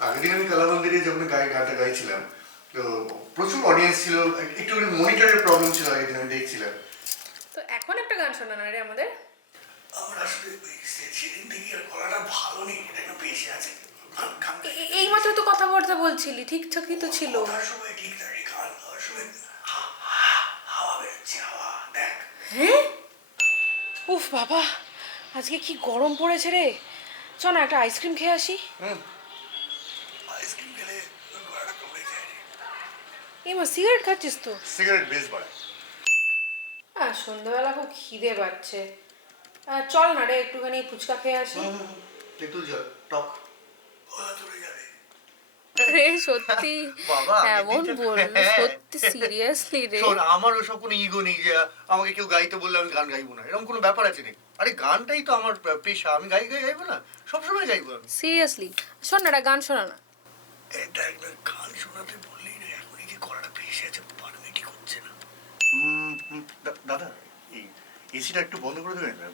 আগের দিন আমি কালামন্দিরে যখন গানটা গাইছিলাম, তো প্রচুর অডিয়েন্স ছিল, একটু মনিটরের প্রবলেম ছিল আগের দিন আমি দেখছিলাম। তো এখন একটা গান শোনা না রে আমাদের। আমার আসলে সেদিন থেকে আর গলাটা ভালো নেই, এটা একটু বেশি আছে। এই মাত্র তো কথাবার্তা বলছিলি, ঠিকঠাকই তো ছিল। কথার সময় ঠিক থাকে, গান গাওয়ার সময় হাওয়া বেরোচ্ছে, হাওয়া দেখ। হ্যাঁ, উফ বাবা, আজকে কি গরম পড়েছে রে। চ না একটা আইসক্রিম খেয়ে আসি। আইসক্রিম খেলে গলাটা কমে যায় রে। মা সিগারেট খাচ্ছিস তো? সিগারেট বেশ বাড়ায়। হ্যাঁ, সন্ধ্যাবেলা খুব খিদে পাচ্ছে। চল না রে একটুখানি ফুচকা খেয়ে আসি। একটু টক গলা ধরে যাবে। রে সত্যি বাবা, এমন এদিকে- বললো? সত্যি সিরিয়াসলি রে? শোন, আমার ওসব কোনো ইগো নেই যে আমাকে কেউ গাইতে বললে আমি গান গাইবো না, এরকম কোনো ব্যাপার আছে নাকি? আরে গানটাই তো আমার পেশা, আমি গাইবো না? সবসময় গাইবো আমি। সিরিয়াসলি শোন না, একটা গান শোনা না। এটা একবার গান শোনাতে বললেই না, এখন এই যে গলাটা ভেসে আছে, পারমিটই করছে না। দাদা, এই এসিটা একটু বন্ধ করে দেবেন?